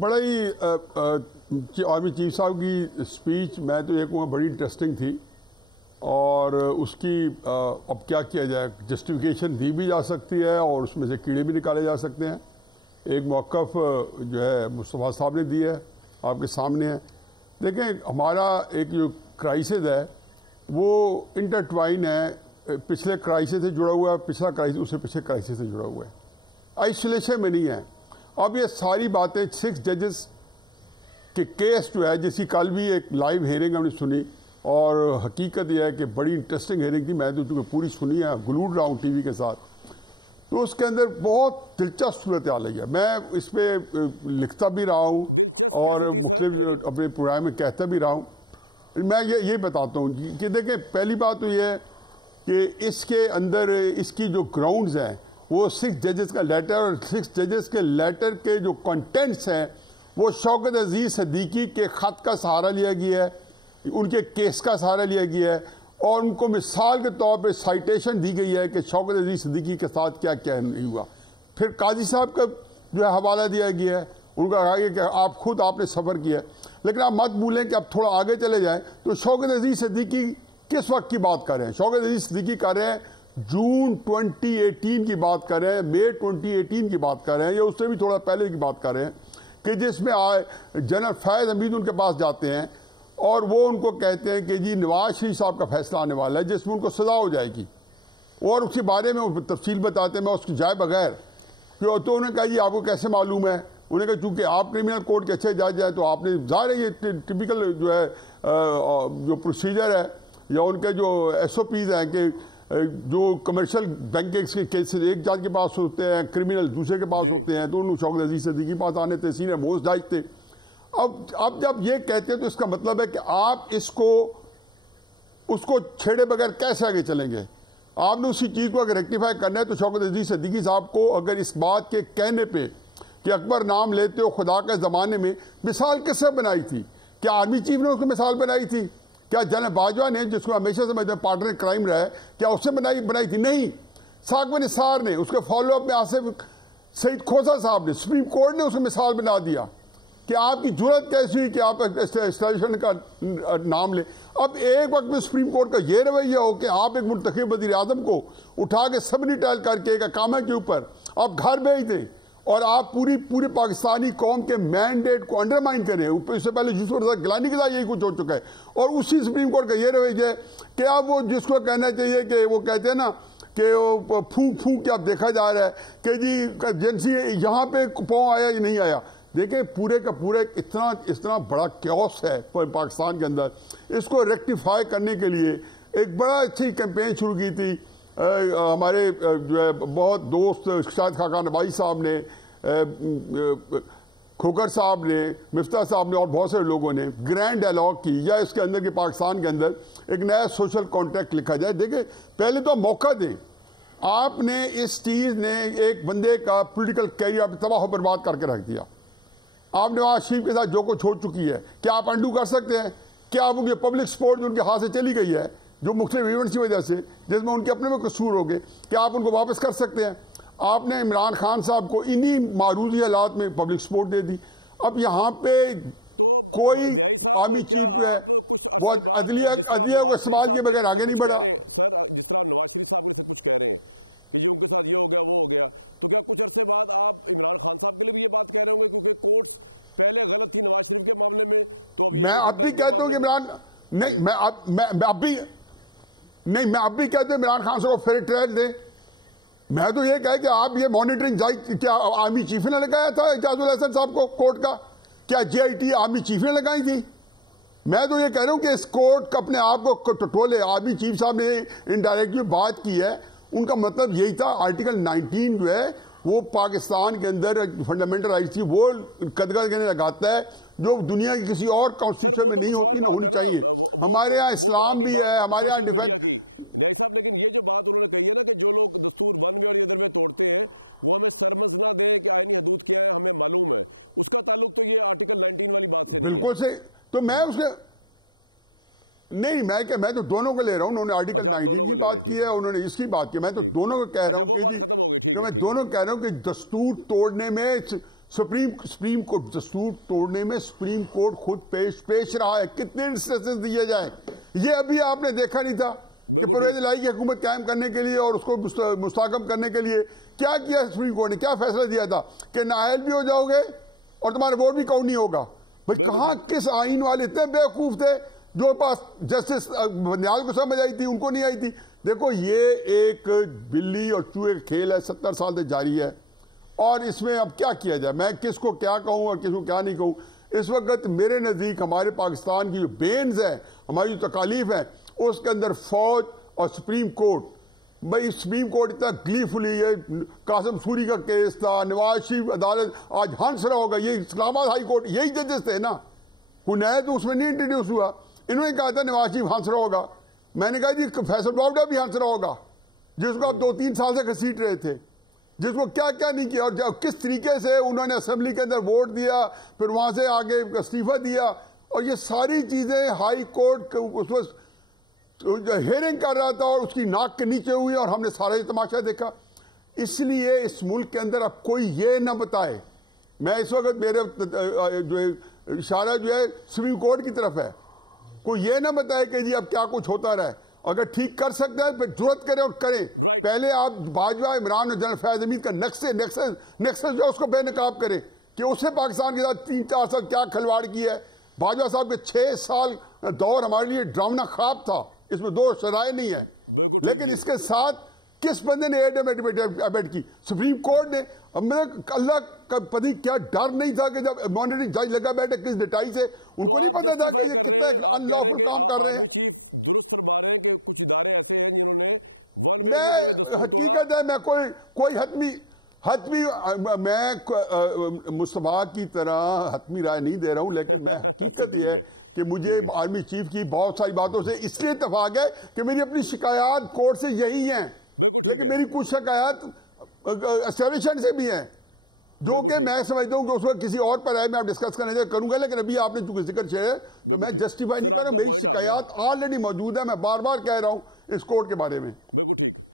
بڑا ہی army chief صاحب کی اسپیچ میں تو یہ کہوں بڑی انٹرسٹنگ تھی، اور اس کی اب کیا کیا جائے، جسٹیفیکیشن دی بھی جا سکتی ہے اور اس میں سے کیڑے بھی نکالے جا سکتے ہیں۔ ایک موقف جو ہے مصطفیٰ صاحب نے دی ہے، آپ کے سامنے ہے۔ دیکھیں، ہمارا ایک جو کرائسس ہے وہ انٹرٹوائن ہے، پچھلے کرائسس سے جڑا ہوا ہے، پچھلا کرائسس اس سے پچھلے کرائسس سے جڑا ہوا ہے، آئسولیشن میں نہیں ہے۔ اب یہ ساری باتیں 6 ججز کے کیس جو ہے، جس کی کل بھی ایک لائیو ہیئرنگ ہم نے سنی، اور حقیقت یہ ہے کہ بڑی انٹرسٹنگ ہیئرنگ تھی، میں تو چونکہ پوری سنی ہے، گلوڈ رہا ہوں ٹی وی کے ساتھ، تو اس کے اندر بہت دلچسپ صورتحال ہے۔ میں اس پہ لکھتا بھی رہا ہوں اور مختلف اپنے پروگرام میں کہتا بھی رہا ہوں۔ میں یہ بتاتا ہوں کہ دیکھیں، پہلی بات تو یہ ہے کہ اس کے اندر اس کی جو گراؤنڈز ہیں وہ 6 ججز کا لیٹر، اور 6 ججز کے لیٹر کے جو کنٹینٹس ہیں وہ شوکت عزیز صدیقی کے خط کا سہارا لیا گیا ہے، ان کے کیس کا سہارا لیا گیا ہے، اور ان کو مثال کے طور پہ سائٹیشن دی گئی ہے کہ شوکت عزیز صدیقی کے ساتھ کیا کیا نہیں ہوا۔ پھر قاضی صاحب کا جو ہے حوالہ دیا گیا ہے، ان کا کہا گیا کہ آپ نے سفر کیا ہے، لیکن آپ مت بھولیں کہ اب تھوڑا آگے چلے جائیں تو شوکت عزیز صدیقی کس وقت کی بات کر رہے ہیں؟ شوکت عزیز صدیقی کر رہے ہیں جون 2018 کی بات کر رہے ہیں، مئی 2018 کی بات کر رہے ہیں، یا اس سے بھی تھوڑا پہلے کی بات کر رہے ہیں، کہ جس میں جنرل فیض حمید ان کے پاس جاتے ہیں اور وہ ان کو کہتے ہیں کہ جی نواز شریف صاحب کا فیصلہ آنے والا ہے جس میں ان کو سزا ہو جائے گی، اور اس کے بارے میں تفصیل بتاتے ہیں، میں اس کی جائے بغیر تو انہوں نے کہا جی آپ کو کیسے معلوم ہے؟ انہوں نے کہا چونکہ آپ کرمنل کورٹ کے اچھے جج ہیں تو آپ نے، ظاہر ہے یہ ٹپیکل جو ہے جو پروسیجر ہے یا ان کے جو SOPs ہیں کہ جو کمرشل بینکنگ کے کیسز ایک جج کے پاس ہوتے ہیں، کرمنل دوسرے کے پاس ہوتے ہیں، تو انہوں شوکت عزیز صدیقی کے پاس آنے تھے، سینئر موسٹ جج تھے۔ اب جب یہ کہتے ہیں تو اس کا مطلب ہے کہ آپ اس کو چھیڑے بغیر کیسے آگے چلیں گے؟ آپ نے اسی چیز کو اگر ریکٹیفائی کرنا ہے تو شوکت عزیز صدیقی صاحب کو اگر اس بات کے کہنے پہ کہ اکبر نام لیتے ہو خدا کے زمانے میں، مثال کس سے بنائی تھی؟ کیا آرمی چیف نے اس کو مثال بنائی تھی؟ کیا جنرل باجوہ نے، جس کو ہمیشہ سے پارٹنر کرائم رہا ہے، کیا اس سے بنائی تھی؟ نہیں، ساکب نثار نے، اس کے فالو اپ میں آصف سعید کھوسہ صاحب نے، سپریم کورٹ نے اس کو مثال بنا دیا کہ آپ کی جرت کیسی ہوئی کہ آپ اسٹیبلشمنٹ کا نام لیں۔ اب ایک وقت میں سپریم کورٹ کا یہ رویہ ہو کہ آپ ایک منتخب وزیر اعظم کو اٹھا کے سبنی ٹائل کر کے ایک اقامہ کے اوپر آپ گھر بھیج دیں، اور آپ پوری پاکستانی قوم کے مینڈیٹ کو انڈرمائن کریں۔ اس سے پہلے یوسف رضا گیلانی کے ساتھ یہی کچھ ہو چکا ہے، اور اسی سپریم کورٹ کا یہ رویہ ہے کہ اب وہ جس کو کہنا چاہیے کہ وہ کہتے ہیں نا کہ پھونک کے اب دیکھا جا رہا ہے کہ جی ایجنسی یہاں پہ پاؤں آیا یا نہیں آیا۔ دیکھیں، پورے کا پورا اتنا بڑا کیوس ہے پاکستان کے اندر، اس کو ریکٹیفائی کرنے کے لیے ایک بڑا اچھی کیمپین شروع کی تھی ہمارے جو ہے بہت دوست شاہد خاقان نوائی صاحب نے، کھوکر صاحب نے، مفتاح صاحب نے، اور بہت سارے لوگوں نے گرینڈ ڈائلاگ کی، یا اس کے اندر کہ پاکستان کے اندر ایک نیا سوشل کانٹریکٹ لکھا جائے۔ دیکھیں، پہلے تو موقع دیں، آپ نے اس چیز نے ایک بندے کا پولیٹیکل کیریئر تباہ و برباد کر کے رکھ دیا۔ آپ نواز شریف کے ساتھ جو کچھ ہو چکی ہے، کیا آپ انڈو کر سکتے ہیں؟ کیا آپ ان کے پبلک سپورٹ جو ان کے ہاتھ سے چلی گئی ہے، جو مختلف ایونٹس کی وجہ سے، جس میں ان کے اپنے میں قصور ہو گئے، کیا آپ ان کو واپس کر سکتے ہیں؟ آپ نے عمران خان صاحب کو انہی معروضی حالات میں پبلک سپورٹ دے دی۔ اب یہاں پہ کوئی آرمی چیف جو ہے وہ عدلیہ کو استعمال کیے بغیر آگے نہیں بڑھا۔ میں اب بھی کہتا ہوں کہ میں اب بھی کہتا ہوں عمران خان صاحب کو فیئر ٹرائل دیں۔ میں تو یہ کہا کہ آپ یہ مانیٹرنگ کیا آرمی چیف نے لگایا تھا اعجاز الحسن صاحب کو کورٹ کا؟ کیا JIT آرمی چیف نے لگائی تھی؟ میں تو یہ کہہ رہا ہوں کہ اس کورٹ کا اپنے آپ کو ٹٹولے، آرمی چیف صاحب نے انڈائریکٹلی بات کی ہے، ان کا مطلب یہی تھا آرٹیکل 19 جو ہے وہ پاکستان کے اندر فنڈامنٹل رائٹس تھی، وہ قدغن کرنے لگاتا ہے جو دنیا کی کسی اور کانسٹیٹیوشن میں نہیں ہوتی، نہ ہونی چاہیے۔ ہمارے ہاں اسلام بھی ہے، ہمارے ہاں ڈیفینس، بالکل سے تو میں اس کے نہیں، میں تو دونوں کو لے رہا ہوں۔ انہوں نے آرٹیکل 19 کی بات کی ہے، انہوں نے اس کی بات کی، میں تو دونوں کو کہہ رہا ہوں کہ جی، کہ میں دونوں کہہ رہا ہوں کہ دستور توڑنے میں سپریم کورٹ دستور توڑنے میں سپریم کورٹ خود پیش رہا ہے. کتنے انسٹنسز دیے جائیں. یہ ابھی آپ نے دیکھا نہیں تھا کہ پرویز الہی کی حکومت قائم کرنے کے لیے اور اس کو مستحکم کرنے کے لیے کیا کیا سپریم کورٹ نے, کیا فیصلہ دیا تھا کہ نااہل بھی ہو جاؤ گے اور تمہارا ووٹ بھی کاؤنٹ نہیں ہوگا. بھائی کہاں کس آئین والے اتنے بیوقوف تھے جو پاس جسٹس نیاز کو سمجھ آئی تھی, ان کو نہیں آئی تھی. دیکھو یہ ایک بلی اور چوہے کا کھیل ہے, 70 سال سے جاری ہے, اور اس میں اب کیا کیا جائے. میں کس کو کیا کہوں اور کس کو کیا نہیں کہوں. اس وقت میرے نزدیک ہمارے پاکستان کی جو بینز ہیں, ہماری جو تکالیف ہیں, اس کے اندر فوج اور سپریم کورٹ. بھائی سپریم کورٹ اتنا گلیفلی, یہ قاسم سوری کا کیس تھا, نواز شریف عدالت آج ہنس رہا ہوگا, یہ اسلام آباد ہائی کورٹ یہی ججز تھے نا, کوئی نیا تو اس میں نہیں انٹروڈیوس ہوا. انہوں نے کہا تھا نواز شریف ہنس رہا ہوگا. میں نے کہا جی فیصل باوڑا بھی ہنس رہا ہوگا, جس کو آپ 2-3 سال سے گھسیٹ رہے تھے, جس کو کیا کیا نہیں کیا, اور کس طریقے سے انہوں نے اسمبلی کے اندر ووٹ دیا, پھر وہاں سے آگے استعفیٰ دیا, اور یہ ساری چیزیں ہائی کورٹ اس وقت ہیئرنگ کر رہا تھا اور اس کی ناک کے نیچے ہوئی, اور ہم نے سارا یہ تماشا دیکھا. اس لیے اس ملک کے اندر اب کوئی یہ نہ بتائے. میں اس وقت میرے جو اشارہ جو ہے سپریم کورٹ کی طرف ہے, کوئی یہ نہ بتائے کہ جی اب کیا کچھ ہوتا رہا ہے. اگر ٹھیک کر سکتے ہیں پھر جرات کریں اور کریں. پہلے آپ باجوہ, عمران اور جنرل فیاض حمید کا نیکسس جو اس کو بے نقاب کریں کہ اس سے پاکستان کے ساتھ 3-4 سال کیا کھلواڑ کی ہے. باجوہ صاحب کے 6 سال دور ہمارے لیے ڈراؤنا خواب تھا, اس میں 2 شرائع نہیں ہے. لیکن اس کے ساتھ کس بندے نے ایڈ کی؟ سپریم کورٹ نے. اللہ کا پتہ کیا ڈر نہیں تھا کہ جب مانیٹرنگ جج لگا بیٹھے کس ڈٹائی سے, ان کو نہیں پتا تھا کہ یہ کتنا ان لافل کام کر رہے ہیں. میں حقیقت ہے میں کوئی حتمی میں مصطفیٰ کی طرح حتمی رائے نہیں دے رہا ہوں, لیکن میں حقیقت یہ ہے کہ مجھے آرمی چیف کی بہت ساری باتوں سے اس لیے اتفاق ہے کہ میری اپنی شکایات کورٹ سے یہی ہیں, لیکن میری کچھ شکایات اسٹیبلشمنٹ سے بھی ہیں جو کہ میں سمجھتا ہوں کہ اس وقت کسی اور پر ہے, میں آپ ڈسکس کرنے کروں گا. لیکن ابھی آپ نے چونکہ ذکر کیا ہے تو میں جسٹیفائی نہیں کر رہا ہوں. میری شکایات آلریڈی موجود ہے, میں بار بار کہہ رہا ہوں اس کورٹ کے بارے میں.